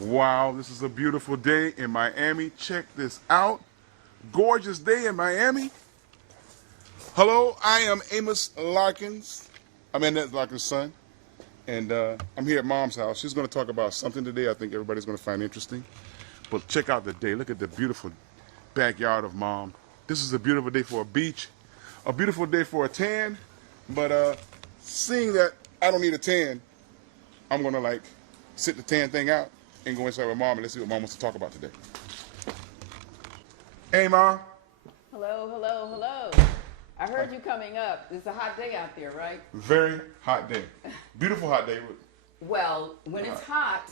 Wow, this is a beautiful day in Miami. Check this out. Gorgeous day in Miami. Hello, I am Amos Larkins. I'm Annette Larkins' son. And I'm here at Mom's house. She's going to talk about something today I think everybody's going to find interesting. But check out the day. Look at the beautiful backyard of Mom. This is a beautiful day for a beach. A beautiful day for a tan. But seeing that I don't need a tan, I'm going to sit the tan thing out and go inside with Mom and let's see what Mom wants to talk about today. Hey, Mom. Hello, hello, hello. I heard you coming up. It's a hot day out there, right? Very hot day. Beautiful hot day. Well, when it's hot,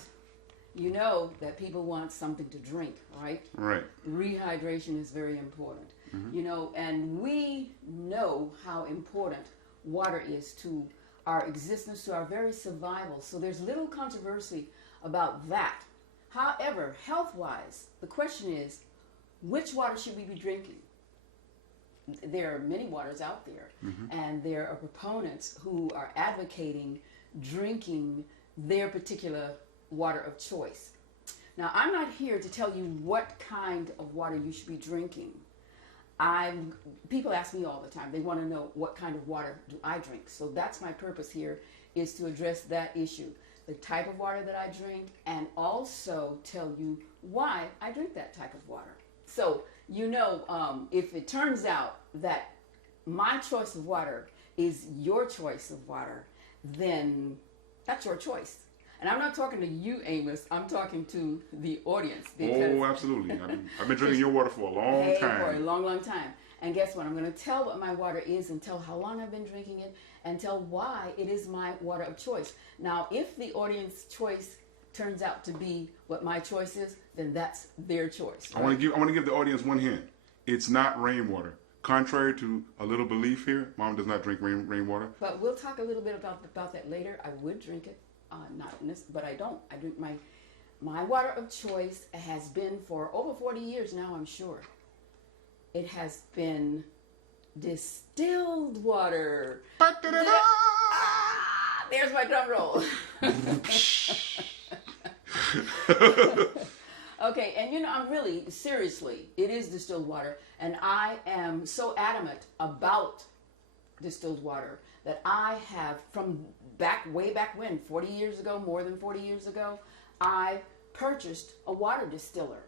you know that people want something to drink, right? Right. Rehydration is very important. You know, and we know how important water is to our existence, to our very survival. So there's little controversy about that. However, health-wise, the question is, which water should we be drinking? There are many waters out there, and there are proponents who are advocating drinking their particular water of choice. Now, I'm not here to tell you what kind of water you should be drinking. People ask me all the time. They want to know what kind of water do I drink. So that's my purpose here, is to address that issue, the type of water that I drink, and also tell you why I drink that type of water. So, you know, if it turns out that my choice of water is your choice of water, then that's your choice. And I'm not talking to you, Amos. I'm talking to the audience. Oh, absolutely. I've been drinking your water for a long time. For a long, long time. And guess what? I'm going to tell what my water is and tell how long I've been drinking it and tell why it is my water of choice. Now, if the audience choice turns out to be what my choice is, then that's their choice. Right? I want to give the audience one hint. It's not rainwater. Contrary to a little belief here, Mom does not drink rainwater. But we'll talk a little bit about that later. I would drink it. Not in this, but I don't. I drink my water of choice has been for over 40 years now, I'm sure. It has been distilled water. There's my drum roll. Okay, and you know, I'm really, seriously, it is distilled water, and I am so adamant about distilled water that I have, from way back when, 40 years ago, more than 40 years ago, I purchased a water distiller.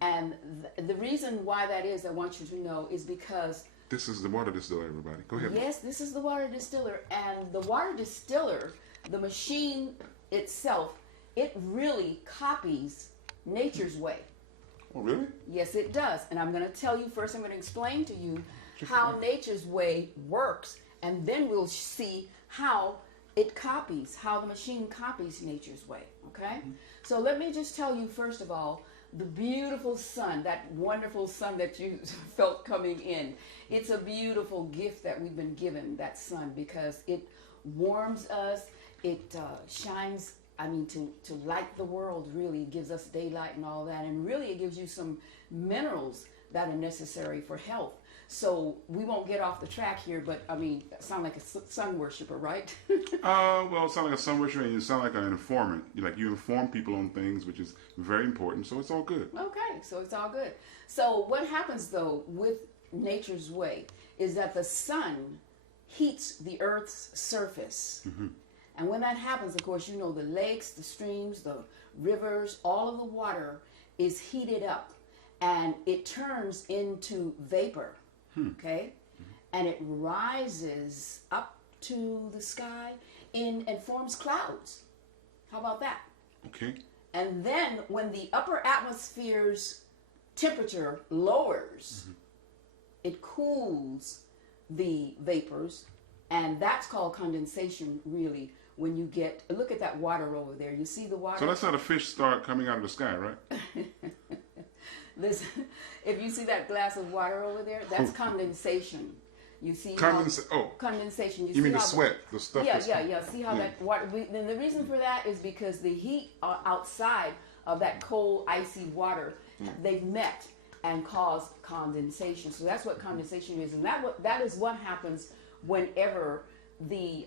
And the reason why that is, I want you to know, is because... This is the water distiller, everybody. Go ahead. Yes, this is the water distiller. And the water distiller, the machine itself, it really copies nature's way. Oh, really? Yes, it does. And I'm going to tell you first, I'm going to explain to you how nature's way works. And then we'll see how it copies, how the machine copies nature's way, okay? So let me just tell you, first of all, the beautiful sun, that wonderful sun that you felt coming in. It's a beautiful gift that we've been given, that sun, because it warms us, it shines, to light the world, really. It gives us daylight and all that, and really it gives you some minerals that are necessary for health. So we won't get off the track here, but sound like a sun worshiper, right? Well, it sounds like a sun worshiper, and you sound like an informant. You inform people on things, which is very important. So it's all good. Okay, so it's all good. So what happens though with nature's way is that the sun heats the Earth's surface, and when that happens, of course, you know, the lakes, the streams, the rivers, all of the water is heated up, and it turns into vapor. Okay, and it rises up to the sky and forms clouds. How about that? Okay. And then when the upper atmosphere's temperature lowers, it cools the vapors, and that's called condensation, really. When you look at that water over there, you see the water. So that's how the fish start coming out of the sky, right? If you see that glass of water over there, that's condensation. You see condensation. You mean the sweat, the stuff? Yeah. See how that water? Then the reason for that is because the heat outside of that cold, icy water, they've met and caused condensation. So that's what condensation is, and that is what happens whenever the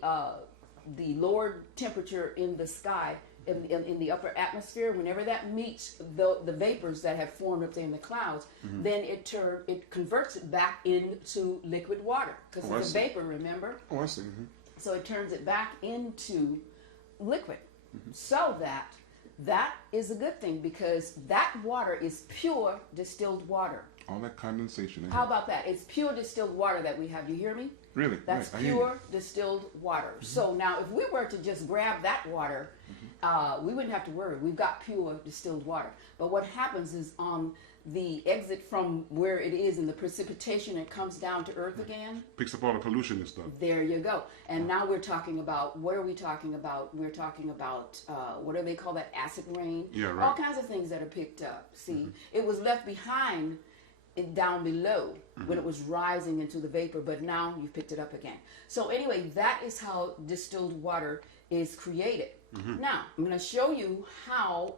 lower temperature in the sky in the upper atmosphere, whenever that meets the vapors that have formed up there in the clouds, then it converts it back into liquid water because it's a vapor, remember? Oh, I see. So it turns it back into liquid. So that is a good thing because that water is pure distilled water. All that condensation. How about that? It's pure distilled water that we have. You hear me? Really? That's right. pure distilled water. So now if we were to just grab that water, we wouldn't have to worry. We've got pure distilled water. But what happens is on the exit from where it is in the precipitation, it comes down to earth again. Picks up all the pollution and stuff. There you go. And now we're talking about, what are we talking about? We're talking about, what do they call that? Acid rain. Yeah, right. All kinds of things that are picked up. See, it was left behind down below when it was rising into the vapor, but now you've picked it up again. So anyway, that is how distilled water is created. Now, I'm going to show you how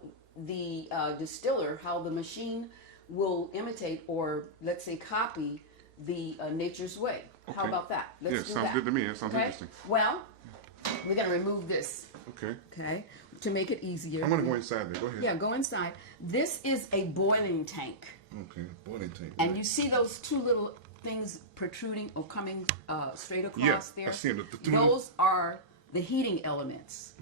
the distiller, how the machine will imitate or, let's say, copy the nature's way. Okay. How about that? Let's do sounds that. good to me. That sounds interesting. Well, we're going to remove this, Okay. okay, to make it easier. I'm going to go inside there. Go ahead. Yeah, go inside. This is a boiling tank. Okay. Boiling tank. And you see those two little things protruding or coming straight across Yeah, there? I see them. The two Those are the heating elements.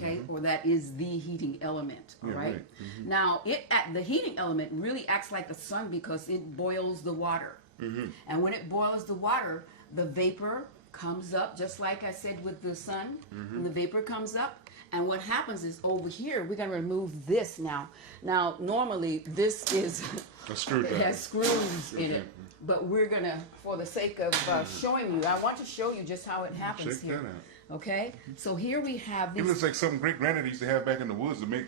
Okay. Or that is the heating element. All Yeah, right. right. Now, the heating element really acts like the sun because it boils the water. And when it boils the water, the vapor comes up, just like I said with the sun. And the vapor comes up. And what happens is over here, we're going to remove this now. Now, normally this is A screwdriver. it has screws in it. But we're going to, for the sake of showing you, I want to show you just how it happens Check here. that out. Okay? So here we have It these. looks like something great granddad used to have back in the woods to make,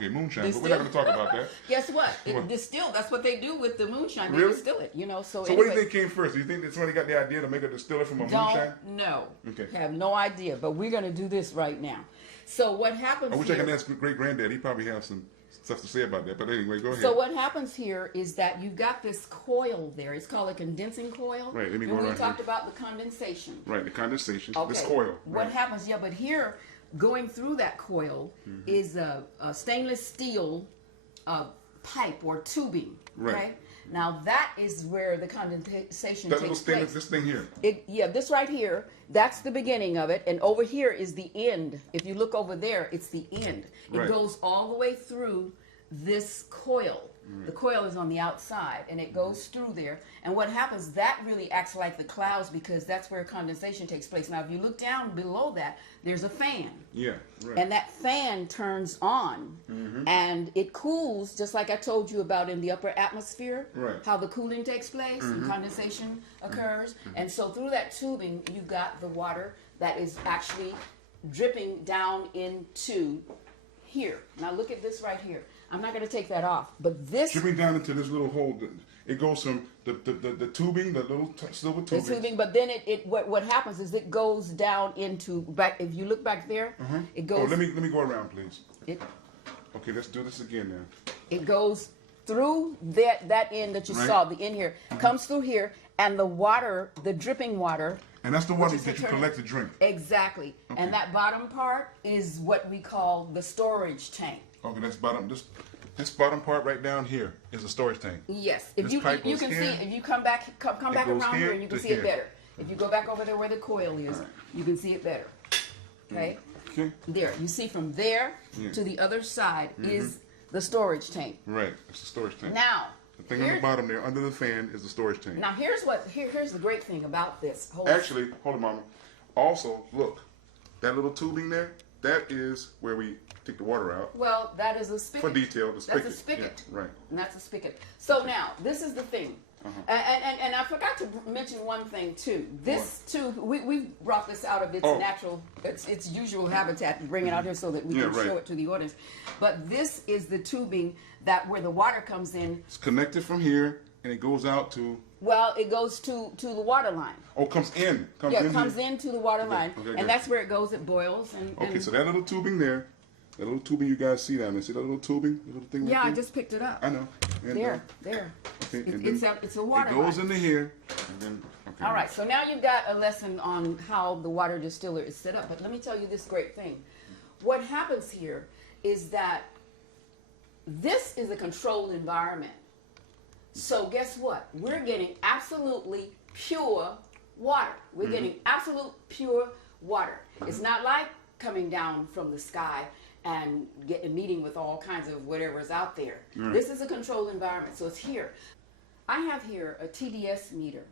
moonshine. But we're not going to talk about that. Guess what? It distilled. That's what they do with the moonshine. They Really? distill it, So, So anyway, what do you think came first? Do you think that somebody got the idea to make a distiller from a moonshine? Don't know. Okay. Have no idea. But we're going to do this right now. So what happens I wish I here? could ask great granddad. He probably has some stuff to say about that. But anyway, go ahead. So what happens here is that you've got this coil there. It's called a condensing coil. Right, let me go And we around talked here. about the condensation. Right, the condensation. Okay. This coil. What Right. happens? Yeah, but here, going through that coil is a stainless steel pipe or tubing. Right. Okay. Now that is where the condensation That little takes stainless, place. this thing here. This right here, that's the beginning of it, and over here is the end. If you look over there, it's the end. It Right. goes all the way through this coil. The coil is on the outside, and it goes through there. And what happens, that really acts like the clouds because that's where condensation takes place. Now, if you look down below that, there's a fan. Yeah, right. And that fan turns on, and it cools, just like I told you about in the upper atmosphere, Right. how the cooling takes place and condensation occurs. And so through that tubing, you got the water that is actually dripping down into here. Now look at this right here. I'm not going to take that off, but this Dripping down into this little hole. It goes from the tubing, the little silver the tubing. tubing, but then what happens is it goes down into back. If you look back there, it goes. Oh, let me go around, please. It Okay, let's do this again now. it goes through that end that you Right. saw, the end here, comes through here, and the water, the dripping water. And that's the water is that you returning- collect to drink. Exactly. Okay. And that bottom part is what we call the storage tank. Okay, that's bottom. This bottom part right down here is a storage tank. Yes. If This you pipe you goes can here. see, if you come back back goes around here here and you can to see it here. better. If you go back over there where the coil is, you can see it better. Okay. Okay. There, you see from there Yeah. to the other side is the storage tank. Right, it's the storage tank. Now, The thing on the bottom there, under the fan, is the storage tank. now here's the great thing about this whole. Actually, hold on, Mama. Also, look, that little tubing there, that is where we take the water out. Well, that is a spigot. For detail, the spigot. That's a spigot. Yeah, right. And that's a spigot. So now, this is the thing. And I forgot to mention one thing too. This too, we brought this out of its Oh. natural, its usual habitat, and bring it out here so that we Yeah, can right. show it to the audience. But this is the tubing that where the water comes in. It's connected from here, and it goes out to. Well, it goes to the water line. Oh, comes in. Comes Yeah, in it comes here. into the water line, okay, and good. that's where it goes. It boils. And Okay, so that little tubing there, that little tubing you guys see down there. See that little tubing, the little thing. yeah, right I there? just picked it up. I know. And, There. okay, and It's a water It goes line. into here, and then. Okay. All right, so now you've got a lesson on how the water distiller is set up. But let me tell you this great thing. what happens here is that this is a controlled environment. So guess what? We're getting absolutely pure water. We're getting absolute pure water. It's not like coming down from the sky and meeting with all kinds of whatever's out there. This is a controlled environment, so it's here. I have here a TDS meter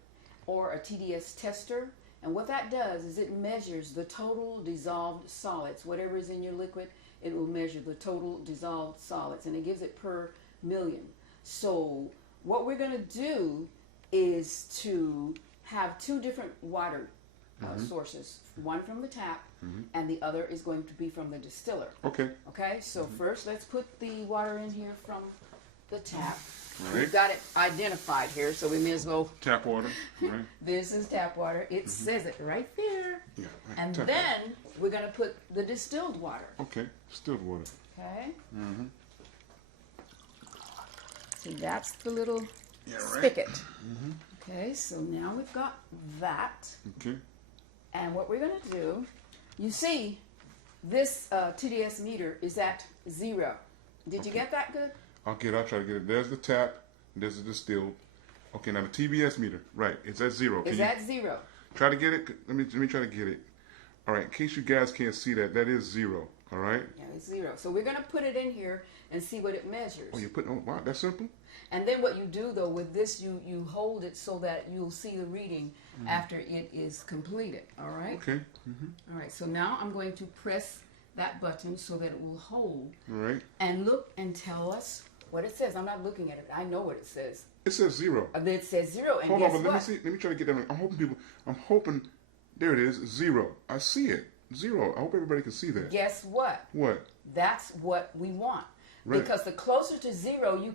or a TDS tester, and what that does is it measures the total dissolved solids. Whatever is in your liquid, it will measure the total dissolved solids, and it gives it per million. So what we're going to do is to have two different water sources, one from the tap and the other is going to be from the distiller. Okay. Okay, so first let's put the water in here from the tap. Right. We've got it identified here, so we may as well. Tap water. Right. This is tap water. It says it right there. Yeah. Right. And Tap then water. we're going to put the distilled water. Okay. Distilled water. Okay. So that's the little Yeah. Right. spigot. Okay, so now we've got that. Okay. And what we're going to do, you see, this TDS meter is at 0. Did you get that good? I'll try to get it. There's the tap. There's the distilled. Okay, now the TBS meter. Right. It's at 0. It's at 0. Try to get it. Let me try to get it. All right. In case you guys can't see that, that is 0. All right. Yeah, it's 0. So we're going to put it in here and see what it measures. Oh, you put. Oh, wow. That's simple. And then what you do, though, with this, you hold it so that you'll see the reading after it is completed. All right? Okay. All right. So now I'm going to press that button so that it will hold. All right. And look and tell us what it says. I'm not looking at it. I know what it says. It says 0. It says 0. And Hold guess on, but what? let me see. Let me try to get that. I'm hoping. There it is. 0. I see it. 0. I hope everybody can see that. Guess what? What? That's what we want. Right. Because the closer to 0 you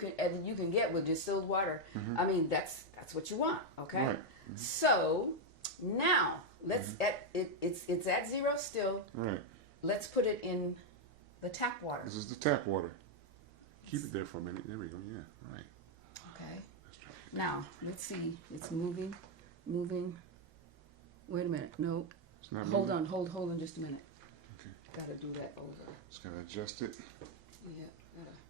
can get with distilled water, I mean that's what you want. Okay. Right. So now let's it's at 0 still. Right. Let's put it in the tap water. This is the tap water. Keep it there for a minute. There we go. Yeah. Right. Okay. Let's try. Now let's see. It's moving. Wait a minute. No. It's not Hold moving? on. Hold on just a minute. Okay. Got to do that over. Just gotta adjust it. Yeah.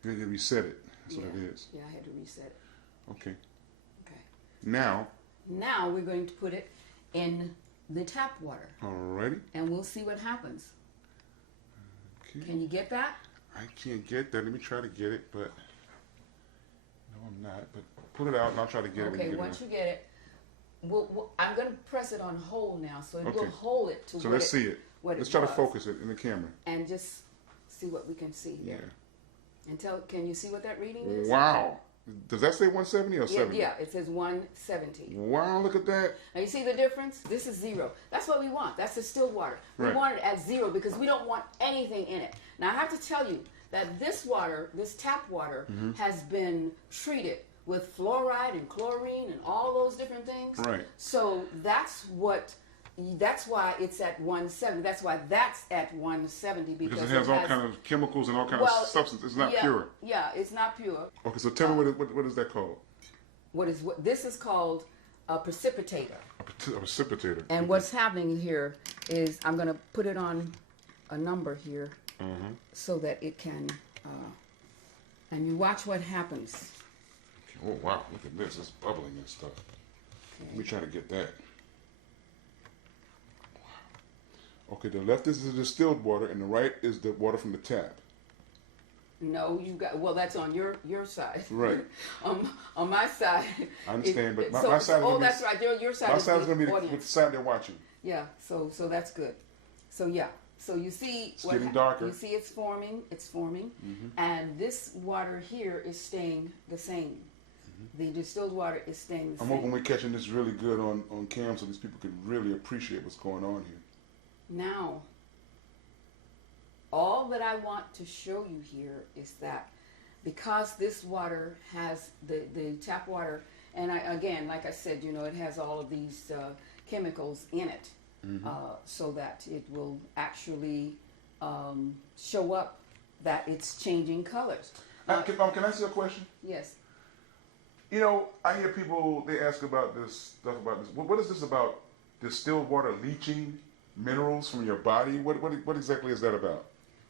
You gotta reset it. That's what Yeah. it is. Yeah, I had to reset it. Okay. Okay. Now. Now we're going to put it in the tap water, Alrighty. and we'll see what happens. Okay. Can you get that? I can't get that. Let me try to get it, but no, I'm not. But pull it out, and I'll try to get it. Okay, once you get it, I'm going to press it on hold now, so it will Okay. hold it to So what let's see it. what Let's it try to was, focus it in the camera. and just see what we can see Yeah. here. And can you see what that reading is? Wow. Does that say 170 or Yeah, 70? yeah, it says 170. Wow, look at that. Now you see the difference? This is 0. That's what we want. That's distilled water. We Right. want it at 0 because we don't want anything in it. Now I have to tell you that this water, this tap water, has been treated with fluoride and chlorine and all those different things. Right. So that's why it's at 170. That's why that's at 170 Because it has all kind of chemicals and all kind of substances. It's not yeah, pure. Yeah, it's not pure. Okay, so tell me what is that called? What this is called a precipitator. A precipitator. And what's happening here is I'm going to put it on a number here so that it can, and you watch what happens. Oh, wow. Look at this. It's bubbling and stuff. Let me try to get that. Wow. Okay, the left is the distilled water, and the right is the water from the tap. No, that's on your side. Right. On my side. I understand, but my side is oh, going to be... that's right. Your side My is side is going to be audience. with the side they're watching. Yeah, so that's good. So yeah, so you see It's getting darker. You see it's forming, and this water here is staying the same. The distilled water is staying the I'm same. hoping we're catching this really good on cam so these people can really appreciate what's going on here. Now, all that I want to show you here is that because this water has the tap water, and again, like I said, it has all of these chemicals in it, so that it will actually show up that it's changing colors. Can I ask you a question? Yes. I hear people, they ask about this stuff about this. What is this about distilled water leaching minerals from your body? What exactly is that about?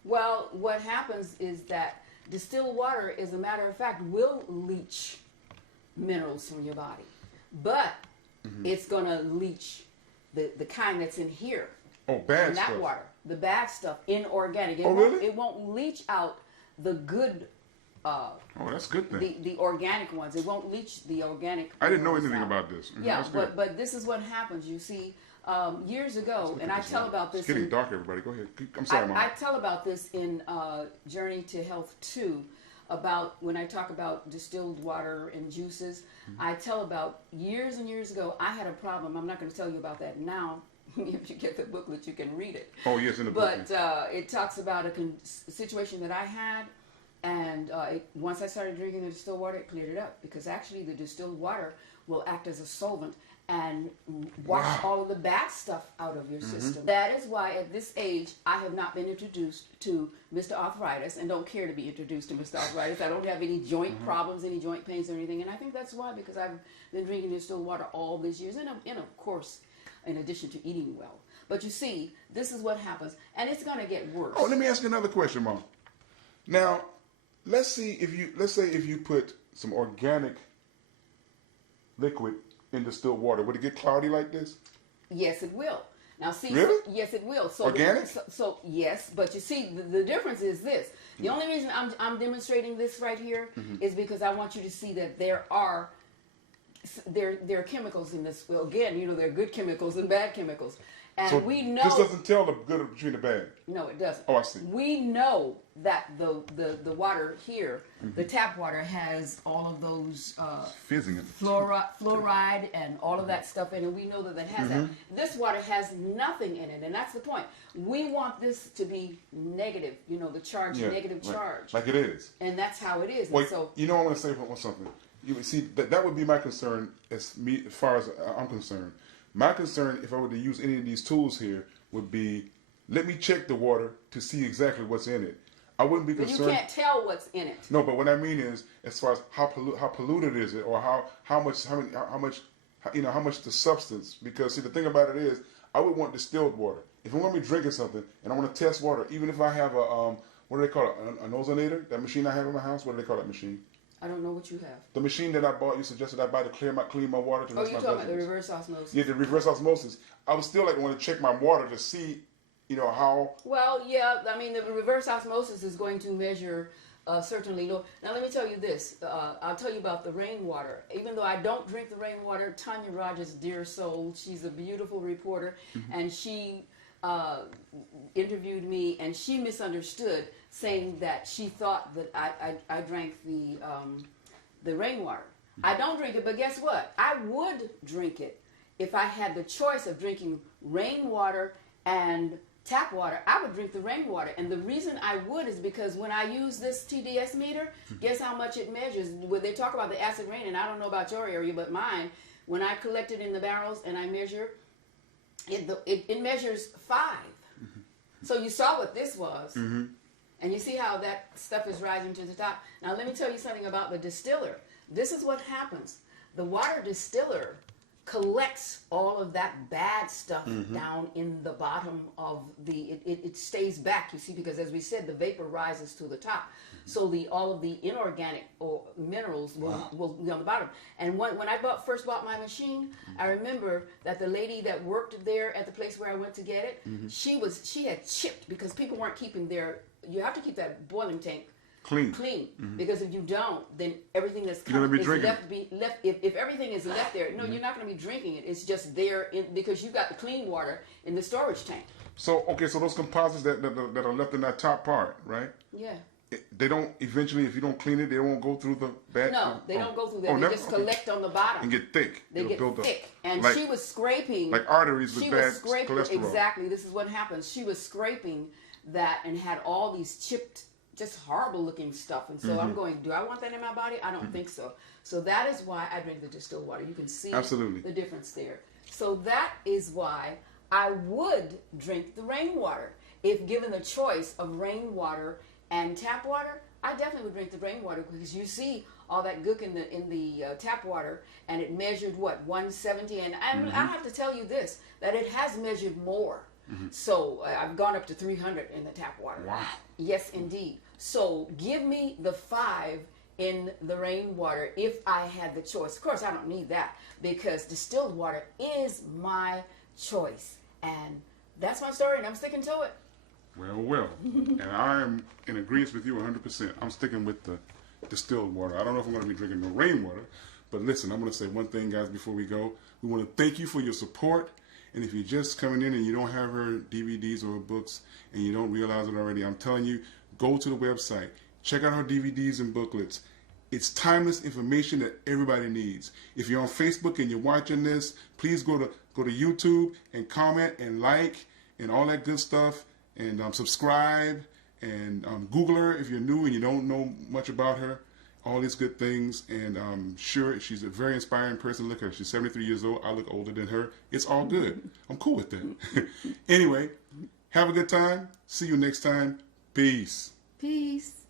Well, what happens is that distilled water, as a matter of fact, will leach minerals from your body, but it's going to leach the kind that's in here. Oh, bad in that stuff. water, the bad stuff, inorganic. Really? It won't leach out the good. Oh, that's a good thing. The organic ones. It won't leach the organic. I didn't know minerals anything out. about this. Mhm, Yeah, that's good. but this is what happens. You see, years ago, and I tell about this. It's getting in- dark, everybody. Go ahead. I'm sorry, Mom. I tell about this in Journey to Health 2, about when I talk about distilled water and juices. I tell about years and years ago, I had a problem. I'm not going to tell you about that now. If you get the booklet, you can read it. Oh, yes, in the book. But it talks about a situation that I had, and once I started drinking the distilled water, it cleared it up, because actually the distilled water will act as a solvent and wash all of the bad stuff out of your system. That is why at this age I have not been introduced to Mr. Arthritis, and don't care to be introduced to Mr. Arthritis. I don't have any joint problems, any joint pains or anything, and I think that's why, because I've been drinking distilled water all these years, and of course, in addition to eating well. But you see, this is what happens, and it's going to get worse. Oh, let me ask you another question, Mom. Now, let's say if you put some organic liquid in distilled water, would it get cloudy like this? Yes, it will. Now, see, Really? yes, it will. So Organic? So yes, but you see, the difference is this. The only reason I'm demonstrating this right here is because I want you to see that there are chemicals in this. Well, again, there are good chemicals and bad chemicals, and So we know this doesn't tell the good between the bad. No, it doesn't. Oh, I see. We know that the water here, the tap water, has all of those Fizzing it. fluoride and all of that stuff in it. We know that has that. This water has nothing in it, and that's the point. We want this to be negative, the charge, negative charge. Like it is. And that's how it is. Well, And so, I want to say something. You see, that would be my concern as far as I'm concerned. My concern, if I were to use any of these tools here, would be, let me check the water to see exactly what's in it. I wouldn't be but concerned. you can't tell what's in it. No, but what I mean is, as far as how polluted is it, or how much the substance. Because see, the thing about it is, I would want distilled water. If I'm going to be drinking something and I want to test water, even if I have what do they call it, an ozonator? That machine I have in my house. What do they call that machine? I don't know what you have. The machine that I bought, you suggested I buy to clean my water to Oh, rinse you're my talking about the vegetables. reverse osmosis. Yeah, the reverse osmosis. I would still like to want to check my water to see, how. Well, yeah, I mean, the reverse osmosis is going to measure certainly low. Now, let me tell you this. I'll tell you about the rainwater. Even though I don't drink the rainwater, Tanya Rogers, dear soul, she's a beautiful reporter, and she interviewed me, and she misunderstood, saying that she thought that I drank the rainwater. I don't drink it, but guess what? I would drink it if I had the choice of drinking rainwater and tap water. I would drink the rainwater, and the reason I would is because when I use this TDS meter, guess how much it measures? When they talk about the acid rain, and I don't know about your area, but mine, when I collect it in the barrels and I measure, it measures 5. So you saw what this was. And you see how that stuff is rising to the top. Now let me tell you something about the distiller. This is what happens. The water distiller collects all of that bad stuff down in the bottom of it stays back, you see, because as we said, the vapor rises to the top. So all of the inorganic or minerals will be on the bottom. And when I first bought my machine, I remember that the lady that worked there at the place where I went to get it, she had chipped, because people weren't keeping you have to keep that boiling tank clean. Because if you don't, then everything that's coming is left. If everything is left there, no, you're not going to be drinking it. It's just there because you got the clean water in the storage tank. So so those composites that are left in that top part, right? Yeah. They don't eventually, if you don't clean it, they won't go through the bad. No, they don't go through that. They just collect on the bottom and get thick. They get thick, and she was scraping like arteries with bad cholesterol. Exactly. This is what happens. She was scraping that and had all these chipped, just horrible looking stuff. And so I'm going, do I want that in my body? I don't think so. So that is why I drink the distilled water. You can see the difference there. So that is why I would drink the rainwater. If given the choice of rainwater and tap water, I definitely would drink the rainwater, because you see all that gook in the tap water, and it measured 170, and I have to tell you this, that it has measured more. So I've gone up to 300 in the tap water. Wow. Yes, indeed. So give me the 5 in the rainwater if I had the choice. Of course, I don't need that because distilled water is my choice. And that's my story, and I'm sticking to it. Well. And I am in agreement with you 100%. I'm sticking with the distilled water. I don't know if I'm going to be drinking the rainwater, but listen, I'm going to say one thing, guys, before we go. We want to thank you for your support. And if you're just coming in and you don't have her DVDs or her books and you don't realize it already, I'm telling you, go to the website. Check out her DVDs and booklets. It's timeless information that everybody needs. If you're on Facebook and you're watching this, please go to YouTube and comment and like and all that good stuff, and subscribe, and Google her if you're new and you don't know much about her. All these good things, and I'm sure she's a very inspiring person. Look at her. She's 73 years old. I look older than her. It's all good. I'm cool with that. Anyway, have a good time. See you next time. Peace. Peace.